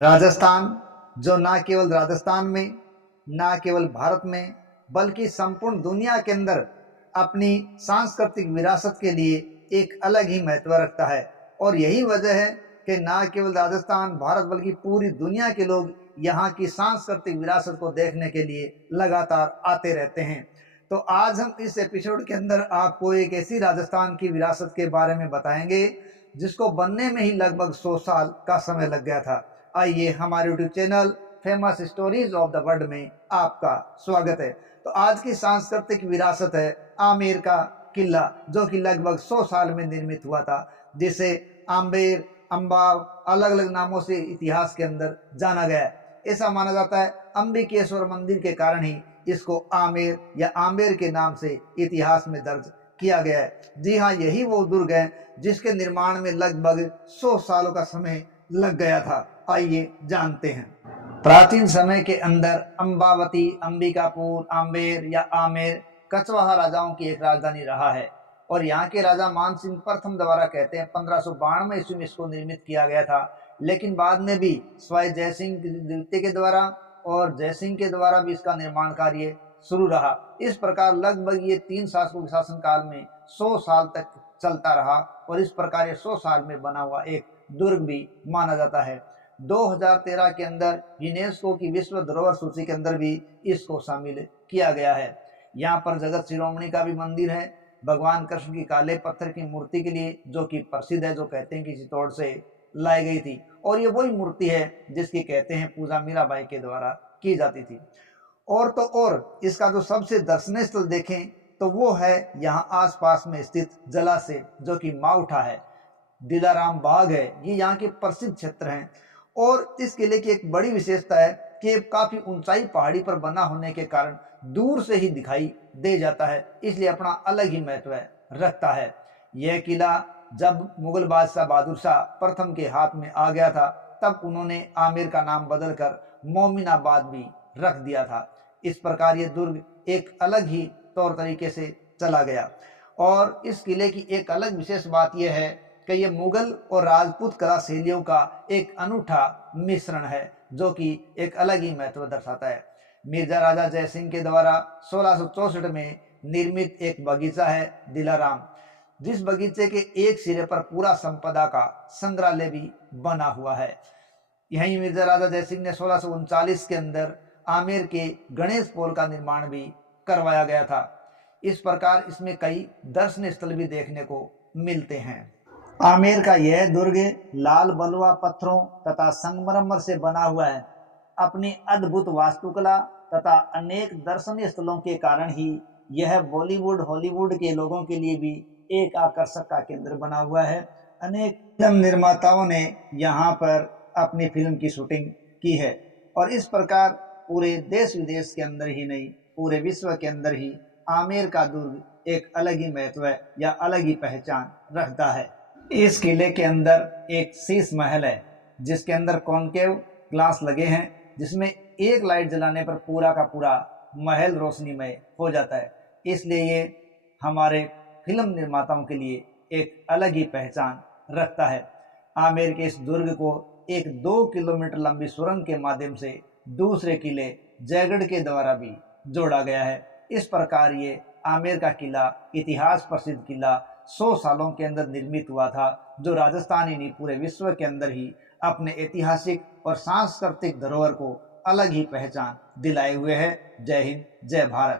राजस्थान, जो ना केवल राजस्थान में, ना केवल भारत में, बल्कि संपूर्ण दुनिया के अंदर अपनी सांस्कृतिक विरासत के लिए एक अलग ही महत्व रखता है। और यही वजह है कि ना केवल राजस्थान, भारत, बल्कि पूरी दुनिया के लोग यहाँ की सांस्कृतिक विरासत को देखने के लिए लगातार आते रहते हैं। तो आज हम इस एपिसोड के अंदर आपको एक ऐसी राजस्थान की विरासत के बारे में बताएंगे जिसको बनने में ही लगभग 100 साल का समय लग गया था। आइए हमारे YouTube channel famous stories of the world में आपका स्वागत है। तो आज की सांस्कृतिक विरासत है आमेर का किला, जो कि लगभग 100 साल में निर्मित हुआ था, जिसे आम्बेर, अंबाव, अलग अलग नामों से इतिहास के अंदर जाना गया है। ऐसा माना जाता है अंबिकेश्वर मंदिर के कारण ही इसको आमेर या आम्बेर के नाम से इतिहास में दर्ज किया गया है। जी हाँ, यही वो दुर्ग है जिसके निर्माण में लगभग 100 सालों का समय लग गया था। आइए जानते हैं। प्राचीन समय के अंदर अंबावती, अंबिकापुर, आम्बेर या आमेर कछवाहा राजाओं की एक राजधानी रहा है। और यहाँ के राजा मानसिंह प्रथम द्वारा कहते हैं 1592 ईस्वी में इसको निर्मित किया गया था। लेकिन बाद में भी स्वाई जयसिंह द्वितीय के द्वारा और जयसिंह के द्वारा भी इसका निर्माण कार्य शुरू रहा। इस प्रकार लगभग ये 3 शासकों के शासनकाल में 100 साल तक चलता रहा और इस प्रकार ये 100 साल में बना हुआ एक दुर्ग भी माना जाता है। 2013 के अंदर यूनेस्को की विश्व धरोहर सूची के अंदर भी इसको शामिल किया गया है। यहाँ पर जगत शिरोमणि का भी मंदिर है, भगवान कृष्ण की काले पत्थर की मूर्ति के लिए, जो कि प्रसिद्ध है, जो कहते हैं कि चित्तौड़ से लाई गई थी। और ये वही मूर्ति है जिसकी कहते हैं पूजा मीराबाई के द्वारा की जाती थी। और तो और इसका जो सबसे दर्शनीय स्थल देखें तो वो है यहाँ आसपास में स्थित जलाशय, जो कि माउठा है, दिलाराम बाग है, ये यहाँ के प्रसिद्ध क्षेत्र हैं। और इस किले की एक बड़ी विशेषता है कि काफी ऊंचाई पहाड़ी पर बना होने के कारण दूर से ही दिखाई दे जाता है, इसलिए अपना अलग ही महत्व रखता है। यह किला जब मुगल बादशाह बहादुर शाह प्रथम के हाथ में आ गया था, तब उन्होंने आमेर का नाम बदलकर मोमिनाबाद भी रख दिया था। इस प्रकार ये दुर्ग एक अलग ही तौर तरीके से चला गया। और इस किले की एक अलग विशेष बात यह है कि यह मुगल और राजपूत कला शैलियों का एक अनूठा मिश्रण है, जो कि एक अलग ही महत्व दर्शाता है। मिर्जा राजा जयसिंह के द्वारा 1664 में निर्मित एक बगीचा है दिलाराम, जिस बगीचे के एक सिरे पर पूरा संपदा का संग्रहालय भी बना हुआ है। यहीं मिर्जा राजा जयसिंह ने 1639 के अंदर आमेर के गणेश पोल का निर्माण भी करवाया गया था। इस प्रकार इसमें कई दर्शनीय स्थल भी देखने को मिलते हैं। आमेर का यह दुर्ग लाल बलुआ पत्थरों तथा संगमरमर से बना हुआ है। अपनी अद्भुत वास्तुकला तथा अनेक दर्शनीय स्थलों के कारण ही यह बॉलीवुड, हॉलीवुड के लोगों के लिए भी एक आकर्षक का केंद्र बना हुआ है। अनेक फिल्म निर्माताओं ने यहाँ पर अपनी फिल्म की शूटिंग की है। और इस प्रकार पूरे देश विदेश के अंदर ही नहीं, पूरे विश्व के अंदर ही आमेर का दुर्ग एक अलग ही महत्व या अलग ही पहचान रखता है। इस किले के अंदर एक शीश महल है, जिसके अंदर कॉन्केव ग्लास लगे हैं, जिसमें एक लाइट जलाने पर पूरा का पूरा महल रोशनीमय हो जाता है। इसलिए ये हमारे फिल्म निर्माताओं के लिए एक अलग ही पहचान रखता है। आमेर के इस दुर्ग को एक 2 किलोमीटर लंबी सुरंग के माध्यम से दूसरे किले जयगढ़ के द्वारा भी जोड़ा गया है। इस प्रकार ये आमेर का किला इतिहास प्रसिद्ध किला 100 सालों के अंदर निर्मित हुआ था, जो राजस्थान ही नहीं पूरे विश्व के अंदर ही अपने ऐतिहासिक और सांस्कृतिक धरोहर को अलग ही पहचान दिलाए हुए है। जय हिंद, जय भारत।